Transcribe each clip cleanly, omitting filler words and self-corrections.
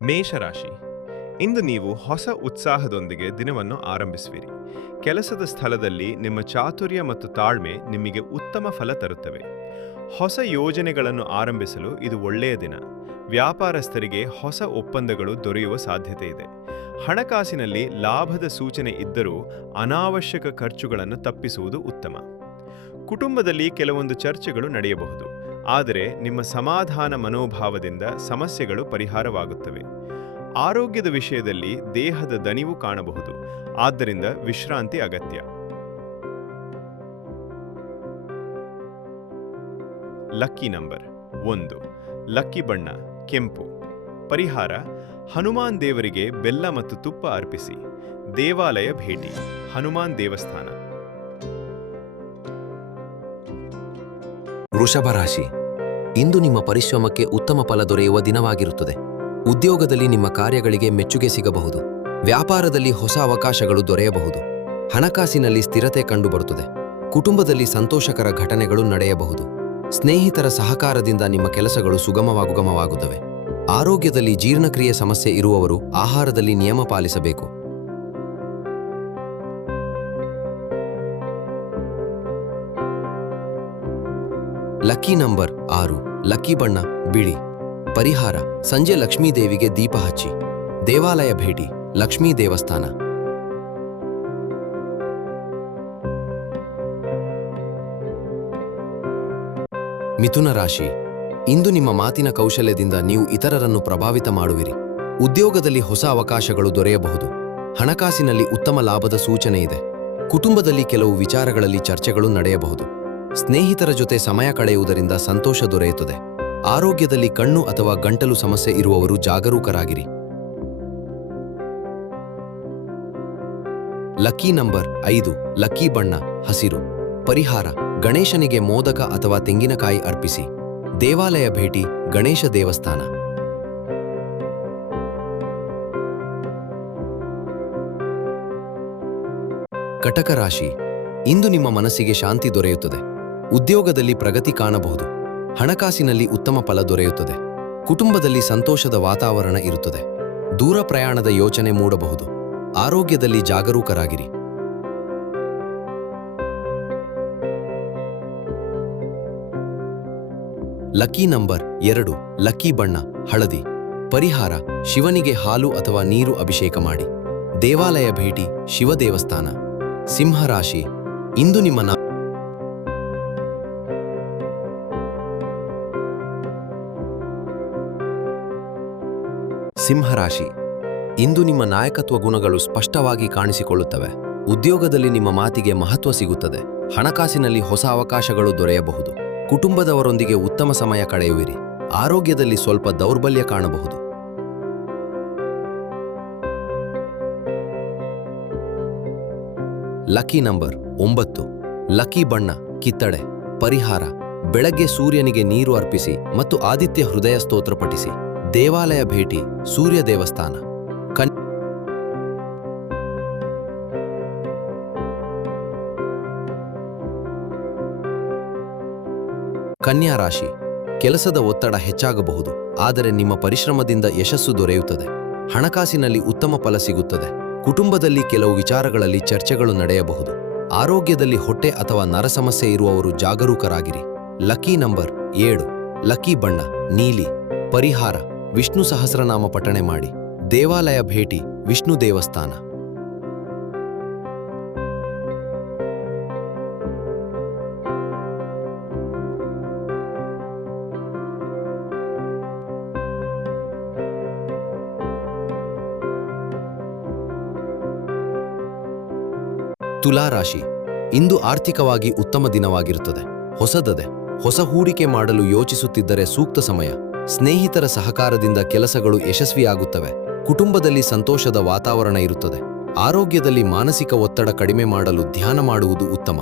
ಮೇಷರಾಶಿ. ಇಂದು ನೀವು ಹೊಸ ಉತ್ಸಾಹದೊಂದಿಗೆ ದಿನವನ್ನು ಆರಂಭಿಸುವಿರಿ. ಕೆಲಸದ ಸ್ಥಳದಲ್ಲಿ ನಿಮ್ಮ ಚಾತುರ್ಯ ಮತ್ತು ತಾಳ್ಮೆ ನಿಮಗೆ ಉತ್ತಮ ಫಲ ತರುತ್ತವೆ. ಹೊಸ ಯೋಜನೆಗಳನ್ನು ಆರಂಭಿಸಲು ಇದು ಒಳ್ಳೆಯ ದಿನ. ವ್ಯಾಪಾರಸ್ಥರಿಗೆ ಹೊಸ ಒಪ್ಪಂದಗಳು ದೊರೆಯುವ ಸಾಧ್ಯತೆ ಇದೆ. ಹಣಕಾಸಿನಲ್ಲಿ ಲಾಭದ ಸೂಚನೆ ಇದ್ದರೂ ಅನಾವಶ್ಯಕ ಖರ್ಚುಗಳನ್ನು ತಪ್ಪಿಸುವುದು ಉತ್ತಮ. ಕುಟುಂಬದಲ್ಲಿ ಕೆಲವೊಂದು ಚರ್ಚೆಗಳು ನಡೆಯಬಹುದು, ಆದರೆ ನಿಮ್ಮ ಸಮಾಧಾನ ಮನೋಭಾವದಿಂದ ಸಮಸ್ಯೆಗಳು ಪರಿಹಾರವಾಗುತ್ತವೆ. ಆರೋಗ್ಯದ ವಿಷಯದಲ್ಲಿ ದೇಹದ ದಣಿವು ಕಾಣಬಹುದು, ಆದ್ದರಿಂದ ವಿಶ್ರಾಂತಿ ಅಗತ್ಯ. Lucky number 1. ಲಕ್ಕಿ ಬಣ್ಣ ಕೆಂಪು. ಪರಿಹಾರ: ಹನುಮಾನ್ ದೇವರಿಗೆ ಬೆಲ್ಲ ಮತ್ತು ತುಪ್ಪ ಅರ್ಪಿಸಿ. ದೇವಾಲಯ ಭೇಟಿ. ಹನುಮಾನ್ ದೇವಸ್ಥಾನ. ವೃಷಭ ರಾಶಿ. ಇಂದು ನಿಮ್ಮ ಪರಿಶ್ರಮಕ್ಕೆ ಉತ್ತಮ ಫಲ ದೊರೆಯುವ ದಿನವಾಗಿರುತ್ತದೆ. ಉದ್ಯೋಗದಲ್ಲಿ ನಿಮ್ಮ ಕಾರ್ಯಗಳಿಗೆ ಮೆಚ್ಚುಗೆ ಸಿಗಬಹುದು. ವ್ಯಾಪಾರದಲ್ಲಿ ಹೊಸ ಅವಕಾಶಗಳು ದೊರೆಯಬಹುದು. ಹಣಕಾಸಿನಲ್ಲಿ ಸ್ಥಿರತೆ ಕಂಡುಬರುತ್ತದೆ. ಕುಟುಂಬದಲ್ಲಿ ಸಂತೋಷಕರ ಘಟನೆಗಳು ನಡೆಯಬಹುದು. ಸ್ನೇಹಿತರ ಸಹಕಾರದಿಂದ ನಿಮ್ಮ ಕೆಲಸಗಳು ಸುಗಮವಾಗುತ್ತವೆ. ಆರೋಗ್ಯದಲ್ಲಿ ಜೀರ್ಣಕ್ರಿಯೆ ಸಮಸ್ಯೆ ಇರುವವರು ಆಹಾರದಲ್ಲಿ ನಿಯಮ ಪಾಲಿಸಬೇಕು. Lucky number 6. ಲಕ್ಕಿ ಬಣ್ಣ ಬಿಳಿ. ಪರಿಹಾರ: ಸಂಜೆ ಲಕ್ಷ್ಮೀ ದೇವಿಗೆ ದೀಪ ಹಚ್ಚಿ. ದೇವಾಲಯ ಭೇಟಿ. ಲಕ್ಷ್ಮೀ ದೇವಸ್ಥಾನ. ಮಿಥುನ ರಾಶಿ. ಇಂದು ನಿಮ್ಮ ಮಾತಿನ ಕೌಶಲ್ಯದಿಂದ ನೀವು ಇತರರನ್ನು ಪ್ರಭಾವಿತ ಮಾಡುವಿರಿ. ಉದ್ಯೋಗದಲ್ಲಿ ಹೊಸ ಅವಕಾಶಗಳು ದೊರೆಯಬಹುದು. ಹಣಕಾಸಿನಲ್ಲಿ ಉತ್ತಮ ಲಾಭದ ಸೂಚನೆ ಇದೆ. ಕುಟುಂಬದಲ್ಲಿ ಕೆಲವು ವಿಚಾರಗಳಲ್ಲಿ ಚರ್ಚೆಗಳು ನಡೆಯಬಹುದು. ಸ್ನೇಹಿತರ ಜೊತೆ ಸಮಯ ಕಳೆಯುವುದರಿಂದ ಸಂತೋಷ ದೊರೆಯುತ್ತದೆ. ಆರೋಗ್ಯದಲ್ಲಿ ಕಣ್ಣು ಅಥವಾ ಗಂಟಲು ಸಮಸ್ಯೆ ಇರುವವರು ಜಾಗರೂಕರಾಗಿರಿ. Lucky number 5. ಲಕ್ಕಿ ಬಣ್ಣ ಹಸಿರು. ಪರಿಹಾರ: ಗಣೇಶನಿಗೆ ಮೋದಕ ಅಥವಾ ತೆಂಗಿನಕಾಯಿ ಅರ್ಪಿಸಿ. ದೇವಾಲಯ ಭೇಟಿ. ಗಣೇಶ ದೇವಸ್ಥಾನ. ಕಟಕ ರಾಶಿ. ಇಂದು ನಿಮ್ಮ ಮನಸ್ಸಿಗೆ ಶಾಂತಿ ದೊರೆಯುತ್ತದೆ. ಉದ್ಯೋಗದಲ್ಲಿ ಪ್ರಗತಿ ಕಾಣಬಹುದು. ಹಣಕಾಸಿನಲ್ಲಿ ಉತ್ತಮ ಫಲ ದೊರೆಯುತ್ತದೆ. ಕುಟುಂಬದಲ್ಲಿ ಸಂತೋಷದ ವಾತಾವರಣ ಇರುತ್ತದೆ. ದೂರ ಪ್ರಯಾಣದ ಯೋಚನೆ ಮೂಡಬಹುದು. ಆರೋಗ್ಯದಲ್ಲಿ ಜಾಗರೂಕರಾಗಿರಿ. Lucky number 2. ಲಕ್ಕಿ ಬಣ್ಣ ಹಳದಿ. ಪರಿಹಾರ: ಶಿವನಿಗೆ ಹಾಲು ಅಥವಾ ನೀರು ಅಭಿಷೇಕ ಮಾಡಿ. ದೇವಾಲಯ ಭೇಟಿ. ಶಿವ ದೇವಸ್ಥಾನ. ಸಿಂಹರಾಶಿ. ಇಂದು ನಿಮ್ಮ ಸಿಂಹರಾಶಿ. ಇಂದು ನಿಮ್ಮ ನಾಯಕತ್ವ ಗುಣಗಳು ಸ್ಪಷ್ಟವಾಗಿ ಕಾಣಿಸಿಕೊಳ್ಳುತ್ತವೆ. ಉದ್ಯೋಗದಲ್ಲಿ ನಿಮ್ಮ ಮಾತಿಗೆ ಮಹತ್ವ ಸಿಗುತ್ತದೆ. ಹಣಕಾಸಿನಲ್ಲಿ ಹೊಸ ಅವಕಾಶಗಳು ದೊರೆಯಬಹುದು. ಕುಟುಂಬದವರೊಂದಿಗೆ ಉತ್ತಮ ಸಮಯ ಕಳೆಯುವಿರಿ. ಆರೋಗ್ಯದಲ್ಲಿ ಸ್ವಲ್ಪ ದೌರ್ಬಲ್ಯ ಕಾಣಬಹುದು. Lucky number 9. ಲಕ್ಕಿ ಬಣ್ಣ ಕಿತ್ತಳೆ. ಪರಿಹಾರ: ಬೆಳಗ್ಗೆ ಸೂರ್ಯನಿಗೆ ನೀರು ಅರ್ಪಿಸಿ ಮತ್ತು ಆದಿತ್ಯ ಹೃದಯ ಸ್ತೋತ್ರ ಪಠಿಸಿ. ದೇವಾಲಯ ಭೇಟಿ. ಸೂರ್ಯ ದೇವಸ್ಥಾನ. ಕನ್ಯಾ ರಾಶಿ. ಕೆಲಸದ ಒತ್ತಡ ಹೆಚ್ಚಾಗಬಹುದು, ಆದರೆ ನಿಮ್ಮ ಪರಿಶ್ರಮದಿಂದ ಯಶಸ್ಸು ದೊರೆಯುತ್ತದೆ. ಹಣಕಾಸಿನಲ್ಲಿ ಉತ್ತಮ ಫಲ ಸಿಗುತ್ತದೆ. ಕುಟುಂಬದಲ್ಲಿ ಕೆಲವು ವಿಚಾರಗಳಲ್ಲಿ ಚರ್ಚೆಗಳು ನಡೆಯಬಹುದು. ಆರೋಗ್ಯದಲ್ಲಿ ಹೊಟ್ಟೆ ಅಥವಾ ನರ ಸಮಸ್ಯೆ ಇರುವವರು ಜಾಗರೂಕರಾಗಿರಿ. Lucky number 7. ಲಕ್ಕಿ ಬಣ್ಣ ನೀಲಿ. ಪರಿಹಾರ: ವಿಷ್ಣು ಸಹಸ್ರನಾಮ ಪಠಣೆ ಮಾಡಿ. ದೇವಾಲಯ ಭೇಟಿ. ವಿಷ್ಣು ದೇವಸ್ಥಾನ. ತುಲಾ ರಾಶಿ. ಇಂದು ಆರ್ಥಿಕವಾಗಿ ಉತ್ತಮ ದಿನವಾಗಿರುತ್ತದೆ. ಹೊಸ ಹೂಡಿಕೆ ಮಾಡಲು ಯೋಚಿಸುತ್ತಿದ್ದರೆ ಸೂಕ್ತ ಸಮಯ. ಸ್ನೇಹಿತರ ಸಹಕಾರದಿಂದ ಕೆಲಸಗಳು ಯಶಸ್ವಿಯಾಗುತ್ತವೆ. ಕುಟುಂಬದಲ್ಲಿ ಸಂತೋಷದ ವಾತಾವರಣ ಇರುತ್ತದೆ. ಆರೋಗ್ಯದಲ್ಲಿ ಮಾನಸಿಕ ಒತ್ತಡ ಕಡಿಮೆ ಮಾಡಲು ಧ್ಯಾನ ಮಾಡುವುದು ಉತ್ತಮ.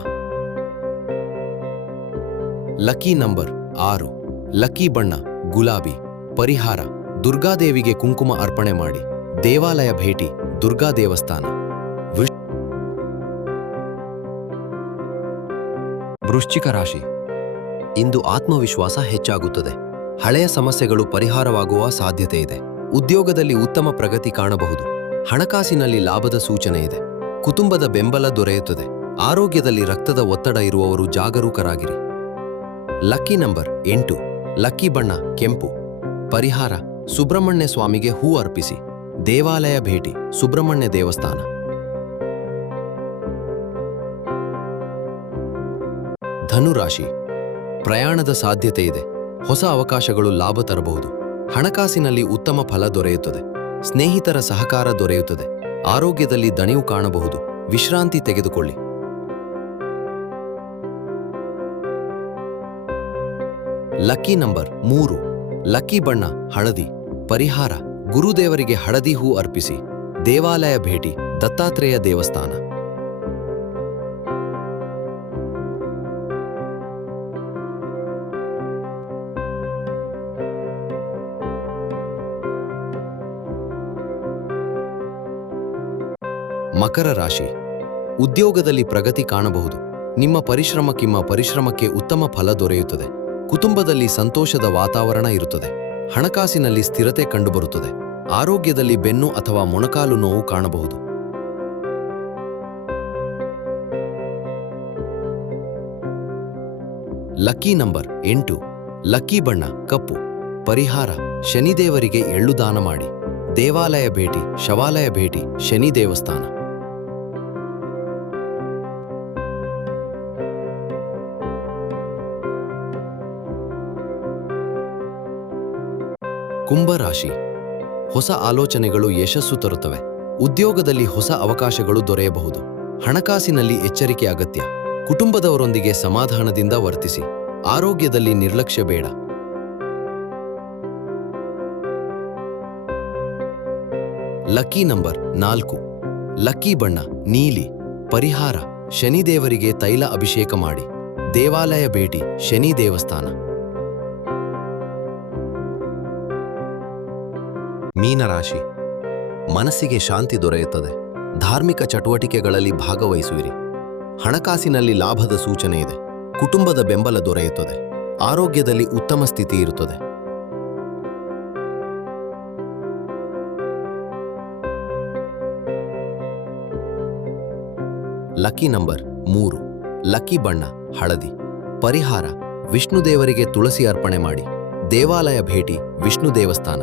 Lucky number 6. ಲಕ್ಕಿ ಬಣ್ಣ ಗುಲಾಬಿ. ಪರಿಹಾರ: ದುರ್ಗಾದೇವಿಗೆ ಕುಂಕುಮ ಅರ್ಪಣೆ ಮಾಡಿ. ದೇವಾಲಯ ಭೇಟಿ. ದುರ್ಗಾ ದೇವಸ್ಥಾನ. ವೃಶ್ಚಿಕ ರಾಶಿ. ಇಂದು ಆತ್ಮವಿಶ್ವಾಸ ಹೆಚ್ಚಾಗುತ್ತದೆ. ಹಳೆಯ ಸಮಸ್ಯೆಗಳು ಪರಿಹಾರವಾಗುವ ಸಾಧ್ಯತೆ ಇದೆ. ಉದ್ಯೋಗದಲ್ಲಿ ಉತ್ತಮ ಪ್ರಗತಿ ಕಾಣಬಹುದು. ಹಣಕಾಸಿನಲ್ಲಿ ಲಾಭದ ಸೂಚನೆ ಇದೆ. ಕುಟುಂಬದ ಬೆಂಬಲ ದೊರೆಯುತ್ತದೆ. ಆರೋಗ್ಯದಲ್ಲಿ ರಕ್ತದ ಒತ್ತಡ ಇರುವವರು ಜಾಗರೂಕರಾಗಿರಿ. Lucky number 8. ಲಕ್ಕಿ ಬಣ್ಣ ಕೆಂಪು. ಪರಿಹಾರ: ಸುಬ್ರಹ್ಮಣ್ಯ ಸ್ವಾಮಿಗೆ ಹೂ ಅರ್ಪಿಸಿ. ದೇವಾಲಯ ಭೇಟಿ. ಸುಬ್ರಹ್ಮಣ್ಯ ದೇವಸ್ಥಾನ. ಧನುರಾಶಿ. ಪ್ರಯಾಣದ ಸಾಧ್ಯತೆ ಇದೆ. ಹೊಸ ಅವಕಾಶಗಳು ಲಾಭ ತರಬಹುದು. ಹಣಕಾಸಿನಲ್ಲಿ ಉತ್ತಮ ಫಲ ದೊರೆಯುತ್ತದೆ. ಸ್ನೇಹಿತರ ಸಹಕಾರ ದೊರೆಯುತ್ತದೆ. ಆರೋಗ್ಯದಲ್ಲಿ ದಣಿವು ಕಾಣಬಹುದು. ವಿಶ್ರಾಂತಿ ತೆಗೆದುಕೊಳ್ಳಿ. Lucky number 3. ಲಕ್ಕಿ ಬಣ್ಣ ಹಳದಿ. ಪರಿಹಾರ: ಗುರುದೇವರಿಗೆ ಹಳದಿ ಹೂ ಅರ್ಪಿಸಿ. ದೇವಾಲಯ ಭೇಟಿ. ದತ್ತಾತ್ರೇಯ ದೇವಸ್ಥಾನ. ಮಕರ ರಾಶಿ. ಉದ್ಯೋಗದಲ್ಲಿ ಪ್ರಗತಿ ಕಾಣಬಹುದು. ನಿಮ್ಮ ಪರಿಶ್ರಮಕ್ಕೆ ಉತ್ತಮ ಫಲ ದೊರೆಯುತ್ತದೆ. ಕುಟುಂಬದಲ್ಲಿ ಸಂತೋಷದ ವಾತಾವರಣ ಇರುತ್ತದೆ. ಹಣಕಾಸಿನಲ್ಲಿ ಸ್ಥಿರತೆ ಕಂಡುಬರುತ್ತದೆ. ಆರೋಗ್ಯದಲ್ಲಿ ಬೆನ್ನು ಅಥವಾ ಮೊಣಕಾಲು ನೋವು ಕಾಣಬಹುದು. Lucky number 8. ಲಕ್ಕಿ ಬಣ್ಣ ಕಪ್ಪು. ಪರಿಹಾರ: ಶನಿದೇವರಿಗೆ ಎಳ್ಳು ದಾನ ಮಾಡಿ. ದೇವಾಲಯ ಭೇಟಿ. ಶವಾಲಯ ಭೇಟಿ. ಶನಿ ದೇವಸ್ಥಾನ. ಕುಂಭರಾಶಿ. ಹೊಸ ಆಲೋಚನೆಗಳು ಯಶಸ್ಸು ತರುತ್ತವೆ. ಉದ್ಯೋಗದಲ್ಲಿ ಹೊಸ ಅವಕಾಶಗಳು ದೊರೆಯಬಹುದು. ಹಣಕಾಸಿನಲ್ಲಿ ಎಚ್ಚರಿಕೆ ಅಗತ್ಯ. ಕುಟುಂಬದವರೊಂದಿಗೆ ಸಮಾಧಾನದಿಂದ ವರ್ತಿಸಿ. ಆರೋಗ್ಯದಲ್ಲಿ ನಿರ್ಲಕ್ಷ್ಯ ಬೇಡ. Lucky number 4. ಲಕ್ಕಿ ಬಣ್ಣ ನೀಲಿ. ಪರಿಹಾರ: ಶನಿದೇವರಿಗೆ ತೈಲ ಅಭಿಷೇಕ ಮಾಡಿ. ದೇವಾಲಯ ಭೇಟಿ. ಶನಿ ದೇವಸ್ಥಾನ. ಮೀನರಾಶಿ. ಮನಸ್ಸಿಗೆ ಶಾಂತಿ ದೊರೆಯುತ್ತದೆ. ಧಾರ್ಮಿಕ ಚಟುವಟಿಕೆಗಳಲ್ಲಿ ಭಾಗವಹಿಸುವಿರಿ. ಹಣಕಾಸಿನಲ್ಲಿ ಲಾಭದ ಸೂಚನೆ ಇದೆ. ಕುಟುಂಬದ ಬೆಂಬಲ ದೊರೆಯುತ್ತದೆ. ಆರೋಗ್ಯದಲ್ಲಿ ಉತ್ತಮ ಸ್ಥಿತಿ ಇರುತ್ತದೆ. Lucky number 3. ಲಕ್ಕಿ ಬಣ್ಣ ಹಳದಿ. ಪರಿಹಾರ: ವಿಷ್ಣುದೇವರಿಗೆ ತುಳಸಿ ಅರ್ಪಣೆ ಮಾಡಿ. ದೇವಾಲಯ ಭೇಟಿ. ವಿಷ್ಣು ದೇವಸ್ಥಾನ.